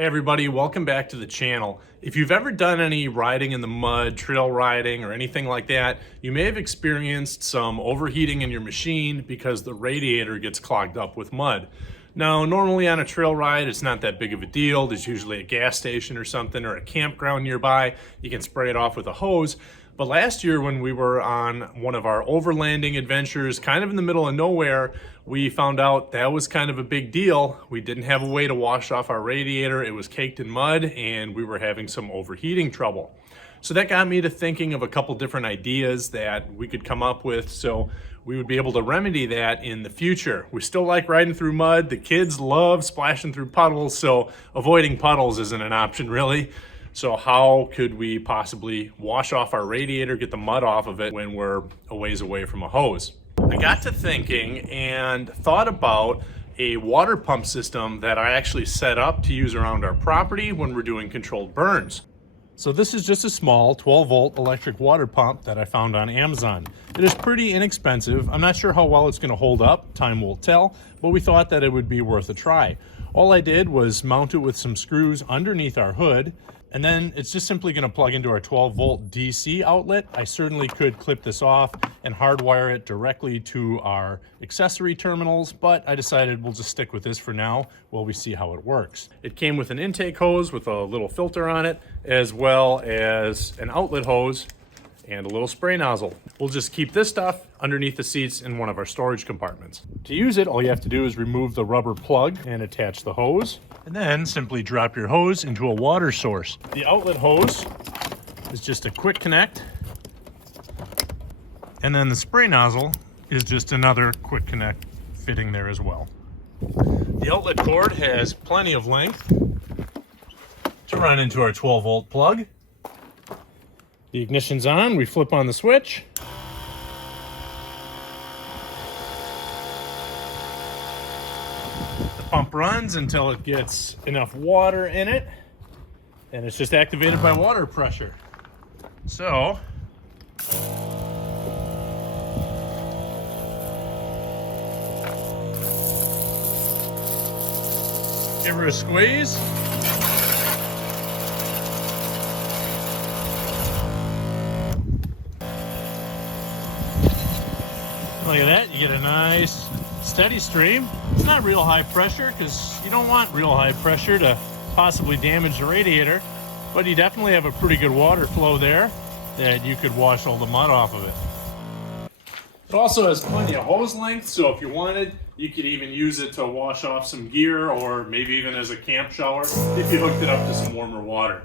Hey everybody, welcome back to the channel. If you've ever done any riding in the mud, trail riding, or anything like that, you may have experienced some overheating in your machine because the radiator gets clogged up with mud. Now, normally on a trail ride, it's not that big of a deal. There's usually a gas station or something or a campground nearby. You can spray it off with a hose. But last year when we were on one of our overlanding adventures, kind of in the middle of nowhere, we found out that was kind of a big deal. We didn't have a way to wash off our radiator. It was caked in mud and we were having some overheating trouble. So that got me to thinking of a couple different ideas that we could come up with so we would be able to remedy that in the future. We still like riding through mud. The kids love splashing through puddles, so avoiding puddles isn't an option really. So how could we possibly wash off our radiator, get the mud off of it when we're a ways away from a hose? I got to thinking and thought about a water pump system that I actually set up to use around our property when we're doing controlled burns. So this is just a small 12-volt electric water pump that I found on Amazon. It is pretty inexpensive. I'm not sure how well it's going to hold up. Time will tell, but we thought that it would be worth a try. All I did was mount it with some screws underneath our hood, and then it's just simply going to plug into our 12-volt DC outlet. I certainly could clip this off and hardwire it directly to our accessory terminals, but I decided we'll just stick with this for now while we see how it works. It came with an intake hose with a little filter on it, as well as an outlet hose and a little spray nozzle. We'll just keep this stuff underneath the seats in one of our storage compartments. To use it, all you have to do is remove the rubber plug and attach the hose, and then simply drop your hose into a water source. The outlet hose is just a quick connect, and then the spray nozzle is just another quick connect fitting there as well. The outlet cord has plenty of length to run into our 12-volt plug. The ignition's on, we flip on the switch. The pump runs until it gets enough water in it, and it's just activated by water pressure. So, give her a squeeze. Look at that, you get a nice steady stream. It's not real high pressure because you don't want real high pressure to possibly damage the radiator, but you definitely have a pretty good water flow there that you could wash all the mud off of it. It also has plenty of hose length, so if you wanted, you could even use it to wash off some gear or maybe even as a camp shower if you hooked it up to some warmer water.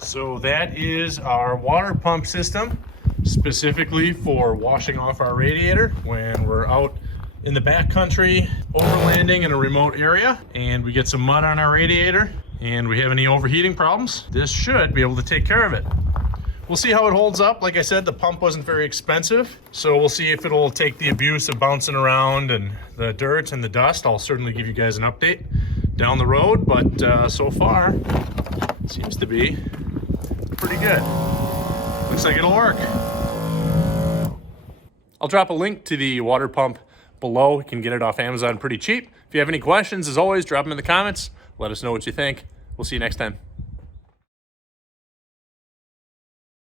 So that is our water pump system, specifically for washing off our radiator when we're out in the backcountry overlanding in a remote area and we get some mud on our radiator and we have any overheating problems. This should be able to take care of it. We'll see how it holds up. Like I said, the pump wasn't very expensive, so we'll see if it'll take the abuse of bouncing around and the dirt and the dust. I'll certainly give you guys an update down the road, but so far it seems to be pretty good. Looks like it'll work. I'll drop a link to the water pump below. You can get it off Amazon pretty cheap. If you have any questions, as always, drop them in the comments. Let us know what you think. We'll see you next time.